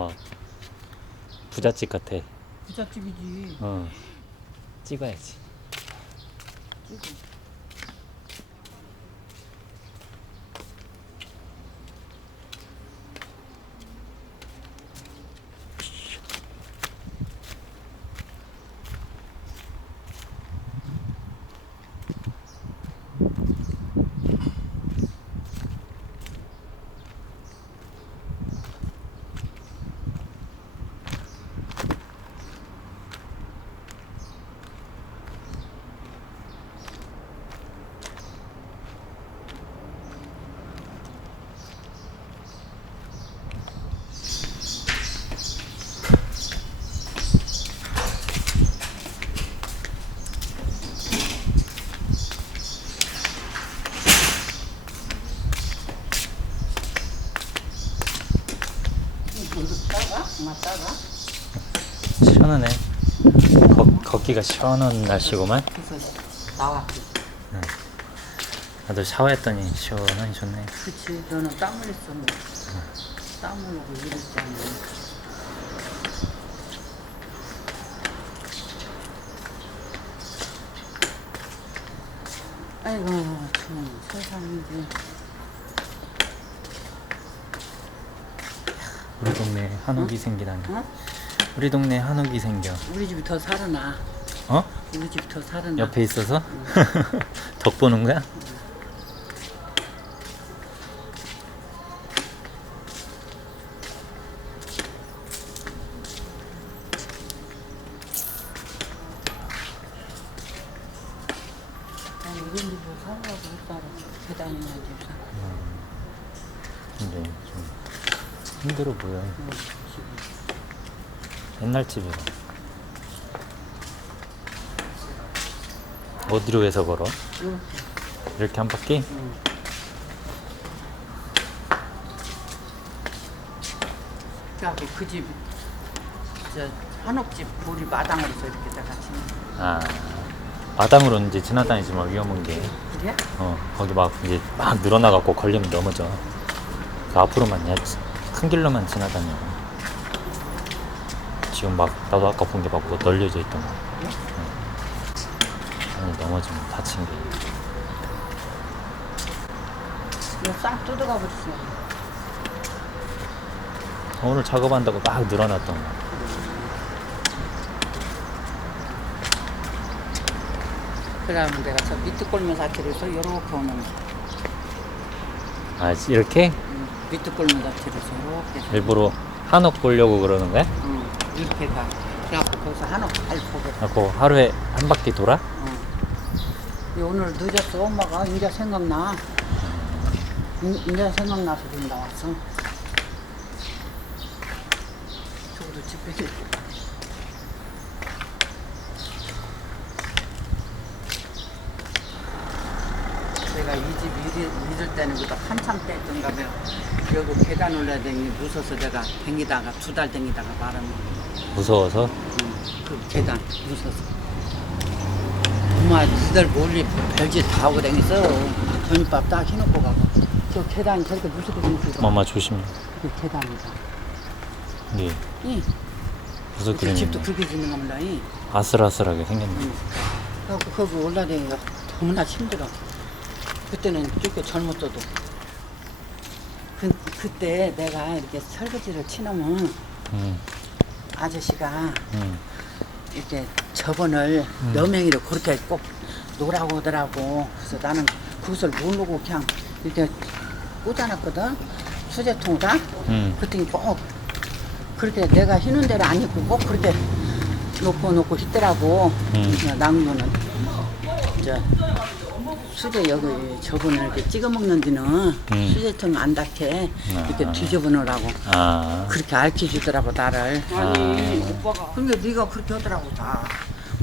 엄마 부잣집 같아. 부잣집이지. 어. 찍어야지. 끼고. 따가? 엄마 따가? 시원하네. 걷, 걷기가 시원한 날씨구만. 그래서 나와. 나도 샤워했더니 시원하니 좋네. 그치. 너는 땀 흘렸어. 뭐. 땀 흘리고 이랬잖아. 아이고 참 세상이지. 우리 동네 한옥이 생기다니. 어? 우리 동네 한옥이 생겨. 우리 집이 더 살아나. 어? 우리 집이 더 살아나. 옆에 있어서? 덕 보는 거야? 이런 집을 살아가고 못 살아. 계단이나 집 살아. 근데 좀 힘들어 보여. 옛날 집이라. 어디로 해서 걸어? 응. 이렇게 한 바퀴? 응. 그래갖고 그 집, 저 한옥집 불이 마당으로서 이렇게 다 같이. 아 마당으로 이제 지나다니지 마 위험한 게. 그래? 어 거기 막 이제 막 늘어나갖고 걸리면 넘어져. 그 앞으로만 야, 큰 길로만 지나다녀. 지금 막 나도 아까 본 게 막뭐 널려져 있던 거. 그래? 아니 넘어지면 다친 게. 이거 싹 뜯어가 버렸어. 오늘 작업한다고 막 늘어났던 거. 그러면 내가 저 밑에 골면 사태로서 이렇게 오는 거. 아 이렇게 골면 사태로서 이렇게. 일부러 한옥 보려고 그러는 거야? 응. 이렇게 가. 그래갖고 거기서 한옥 잘 보고. 그래고 하루에 한 바퀴 돌아? 응. 이 오늘 늦었어. 엄마가 이제 생각나. 이- 이제 생각나서 지금 나왔어. 저도 집에 내가 잊을 때는 그도 한참 때였던가 봐요. 여기 계단 올라야 되니 무서워서 내가 댕기다가 두 달 댕기다가 말았는 무서워서? 응, 그 계단 무서워서. 엄마 니들 멀리 별짓 다 하고 다녔어. 저녁밥 딱 해놓고 가고. 저 계단이 저렇게 무섭게 생겼어. 엄마 조심해. 그 계단이다. 이게 응. 무섭게 그 집도. 그렇게 짓는 겁니다. 응. 아슬아슬하게 생겼네. 응. 그래갖고 거기 올라다니기가 너무나 힘들어. 그때는 쫓겨 젊었어도. 그, 그때 내가 이렇게 설거지를 치놓으면 응, 아저씨가 응. 이렇게 저번을 음. 여명이로 그렇게 꼭 놓으라고 하더라고. 그래서 나는 그것을 모르고 그냥 이렇게 꽂아놨거든. 수제통에다. 응. 그랬더니 꼭 그렇게 내가 희는 대로 안 입고 꼭 그렇게 놓고 놓고 있더라고. 음. 그냥 낭무는 저 수제 여기 저번에 이렇게 찍어 먹는 데는 음. 수제통 안 닿게 이렇게 아. 뒤집어 놓으라고. 아, 그렇게 알려주더라고 나를. 아니, 오빠가. 그러니까 네가 그렇게 하더라고 다.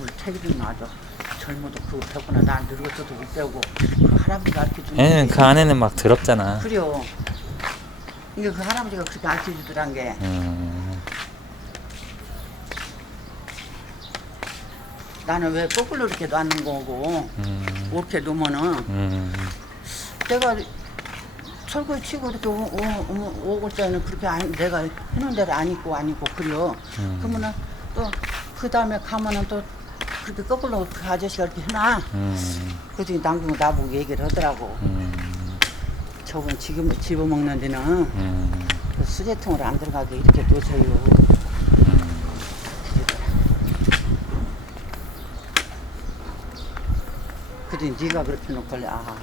우리 태기는 아주 젊어도 그거 배구나 난 늙었어도 못 배우고 그 할아버지가 알려주는 얘는 그 안에는 막 더럽잖아. 그래요. 이게 그 할아버지가 그렇게 알려주더란 게 음, 나는 왜 거꾸로 이렇게 놨는 거고 음, 이렇게 놓으면은 음, 내가 설거지 치고 이렇게 오, 오, 오, 올 때는 그렇게 안, 내가 해놓은 대로 안 입고 안 입고 그려. 음. 그러면은 또 그 다음에 가면은 또 그렇게 거꾸로 그 아저씨가 이렇게 해놔. 음, 그랬더니 남궁 나보고 얘기를 하더라고. 음, 저분 지금 집어먹는 데는 음, 그 수제통으로 안 들어가게 이렇게 놓으세요. 음. 그랬더니 네가 그렇게 놓길래 아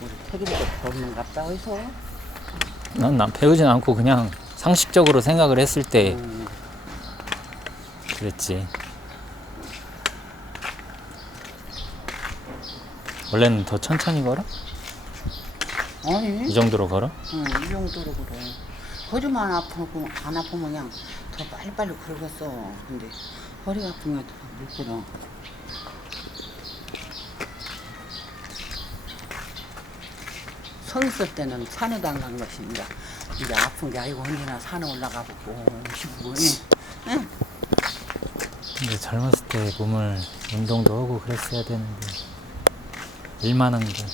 우리 태기리도 배우는갑다 해서 난, 난 배우진 않고 그냥 상식적으로 생각을 했을 때 음, 그랬지. 원래는 더 천천히 걸어? 아니 이 정도로 걸어? 응, 이 정도로 그래. 허리만 아프고 안 아프면 그냥 더 빨리빨리 걸었어. 근데 허리가 아프면 못 걸어. 서 있을 때는 안간 것이 이제, 이제 아픈 게 아니고 언제나 산에 올라가고 싶고. 응? 근데 젊었을 때 몸을 운동도 하고 그랬어야 되는데 일만 한 게.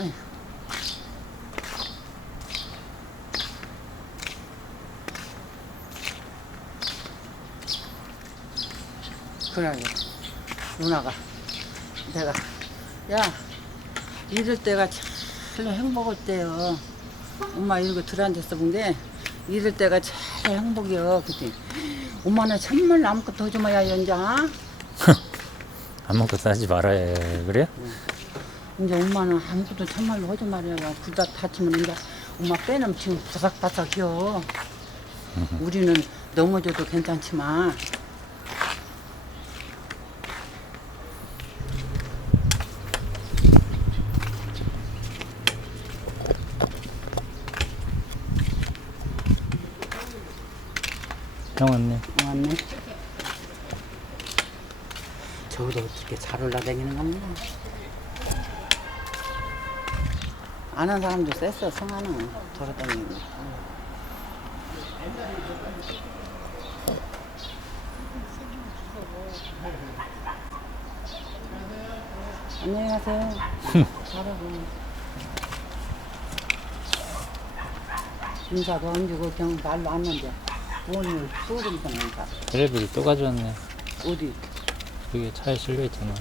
응. 그래 누나가 내가 야 이럴 때가 제일 행복할 때요. 엄마 이거 들한테서 본게 이럴 때가 제일 행복이요 그때. 엄마는 참말 아무것도 하지 마야 연자 아무것도 하지 말아야 해. 그래? 이제 엄마는 아무것도 참말로 하지 말아야 그다 다치면 이제 엄마 빼는 지금 바삭바삭해요. 우리는 넘어져도 괜찮지만 형 왔네. 왔네. 저도 어떻게 잘 올라다니는 겁니다. 아는 사람도 셌어, 성화는 돌아다니는 거. 안녕히 가세요. 잘하고. 인사도 안 주고 그냥 말로 왔는데 오늘 소름서 인사. 텔레비를 또 가져왔네. 어디? 그게 차에 실려 있잖아.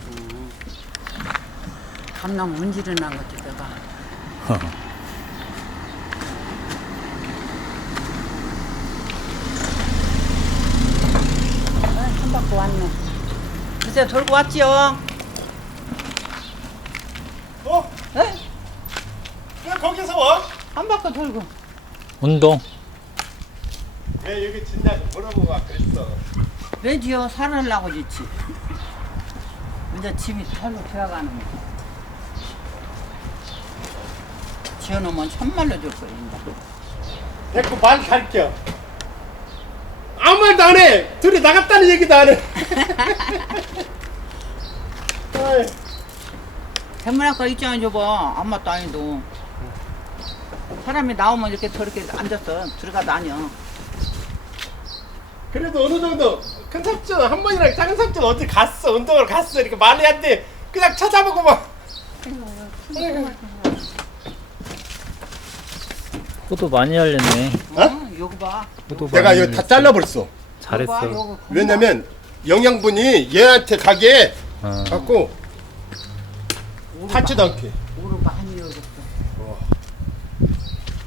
감나무 문지르 난 것도 내가 아, 한 바퀴 왔네 글쎄 돌고 왔지요 어? 에? 왜 거기서 와? 한 바퀴 돌고 운동. 왜 여기 짓냐고 물어보고 와 그랬어. 왜지요 살으려고 짓지 이제 집이 살로 되어가는 거 지어놓으면 천말로 줄 거야 이제 됐고 말 갈게요. 아무 말도 안 해. 둘이 나갔다는 얘기도 안 해. 어이, 대문학과 있잖아 저봐 아무 맛도 아니도 사람이 나오면 이렇게 저렇게 앉았어 들어가도 아니야 그래도 어느 정도 큰 삼촌 한 번이랑 작은 삼촌 어디 갔어 운동을 갔어 이렇게 말이 안 돼. 그냥 쳐다보고 막. 포도 많이 열렸네. 어? 요거 봐 포도 내가 많이 이거 다 열렸어. 잘라버렸어. 요거 봐, 잘했어. 요거 겁나 왜냐면 영양분이 얘한테 가게 어. 갖고 오로 타지도 마- 않게. 오로 많이 열었어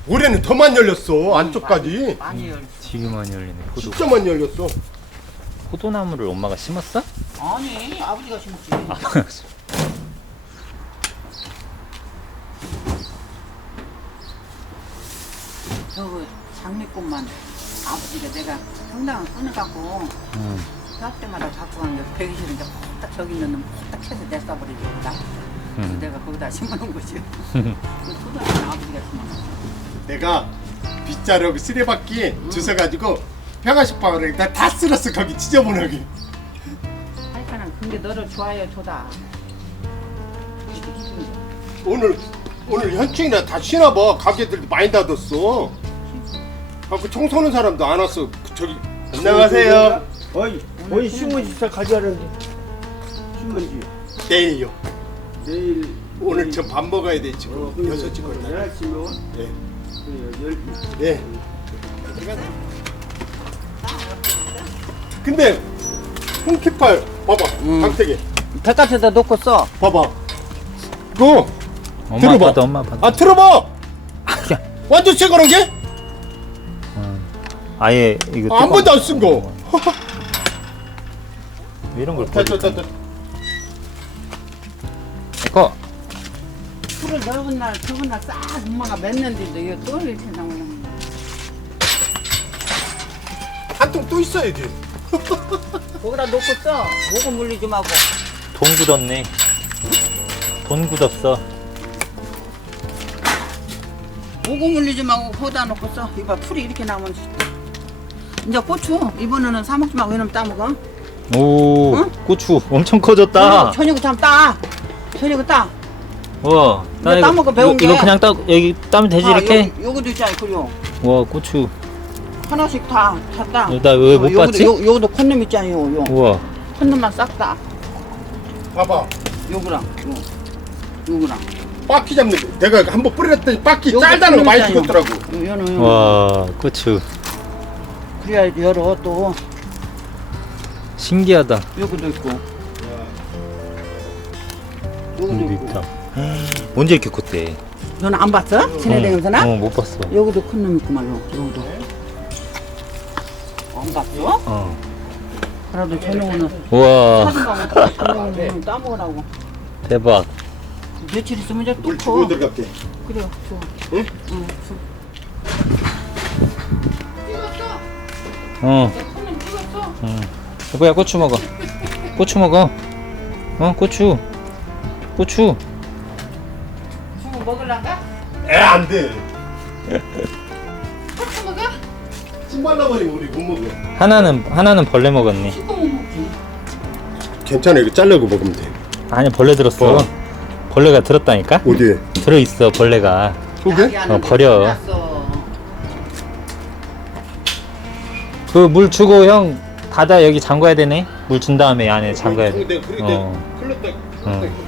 올해는 더 많이 열렸어 안쪽까지. 많이 열었어 되게 많이 열리네. 포도. 진짜 많이 열렸어. 포도나무를 엄마가 심었어? 아니 아버지가 심지 저거 장미꽃만 아버지가 내가 성당을 끊어갖고 응. 할 때마다 갖고 가는 게 배기 싫은데 딱 저기 있는 놈딱 해서 냈어버리지 거기다 그래서 음. 내가 거기다 심어놓은 거지 그 초등학교 아버지가 심어놓은 내가 빗자루 쓰레받기 주워가지고 평화식빵을 다, 다 쓸었어 거기 지저분하게. 하여간은 근데 너를 좋아해 줘다 이렇게 힘들어. 오늘 오늘 현충이나 다 쉬나 봐 가게들도 많이 닫았어. 아그 청소하는 사람도 안 왔어. 그 저기 안녕하세요. 어이, 어이 신문 시사 가져왔는데 신문지 내일요. 내일 오늘 저 밥 먹어야 돼 지금 어, 여섯 시 걸다. 11시면 와? 예. 근데 홍키팔 봐봐 음. 강태기 바깥에다 놓고 써. 봐봐. 이거 엄마 들어봐. 아빠도 엄마 아빠도 아 틀어봐. 야. 완전 새 거란 게? 아예 이거 아, 한 번도 안 쓴 거. 왜 이런 걸 됐다. 됐다. 풀을 넓은 날, 좁은 날 싹 엄마가 맸는데도 이거 또 이렇게 나오는 거야. 한 통 또 있어야지. 거기다 놓고 써. 목은 물리지 말고. 돈 굳었네. 돈 굳었어. 목은 물리지 말고 거기다 놓고 써. 이봐 풀이 이렇게 나오면 이제 고추 이번에는 사 먹지 말고 이놈 따먹어. 오 응? 고추 엄청 커졌다. 저녁에 참 따. 저녁에 따. 와, 나 이거 따먹어, 배운 이거, 이거 게. 그냥 따 여기 따면 되지 아, 이렇게? 요, 요거도 있잖아, 그요. 와 고추. 하나씩 다, 다 따. 나왜못 어, 요거도- 봤지? 요, 요거도 콘돔 있잖아요, 요. 우와. 콘돔만 싹 따. 봐봐. 요거랑, 요. 요거랑. 바퀴 잡는 거. 내가 한번 뿌렸더니 바퀴 요거 짤다는 거 많이 죽었더라고. 요, 요는, 요. 와 고추 그래야 열어, 또. 신기하다. 요거도 있고. 여기 있고. 있다. 언제 이렇게 컸대? 너는 안 봤어? 지내다니면서나? 어, 못 봤어. 여기도 큰 놈 있구만, 요. 요거도. 안 봤어? 어. 그래도 저녁에는 우와 사진 가면 저녁에는 따먹으라고. 대박. 며칠 있으면 이제 또물 커. 들어갈게. 그래, 좋아. 응? 응, 좋아. 어. 응. 여보야 고추 먹어. 고추 먹어. 어 고추. 고추. 먹을란가? 에, 안 돼. 같이 먹어? 침 발라버리면 우리 못 먹어. 하나는 하나는 벌레 먹지. 괜찮아, 이거 잘라고 먹으면 돼. 아니 벌레 들었어. 어. 벌레가 들었다니까? 어디에? 들어 있어 벌레가. 속에? 어, 버려. 그 물 주고 형 닫아 여기 잠가야 되네. 물 준 다음에 안에 잠가야 돼. 내가 어. 어.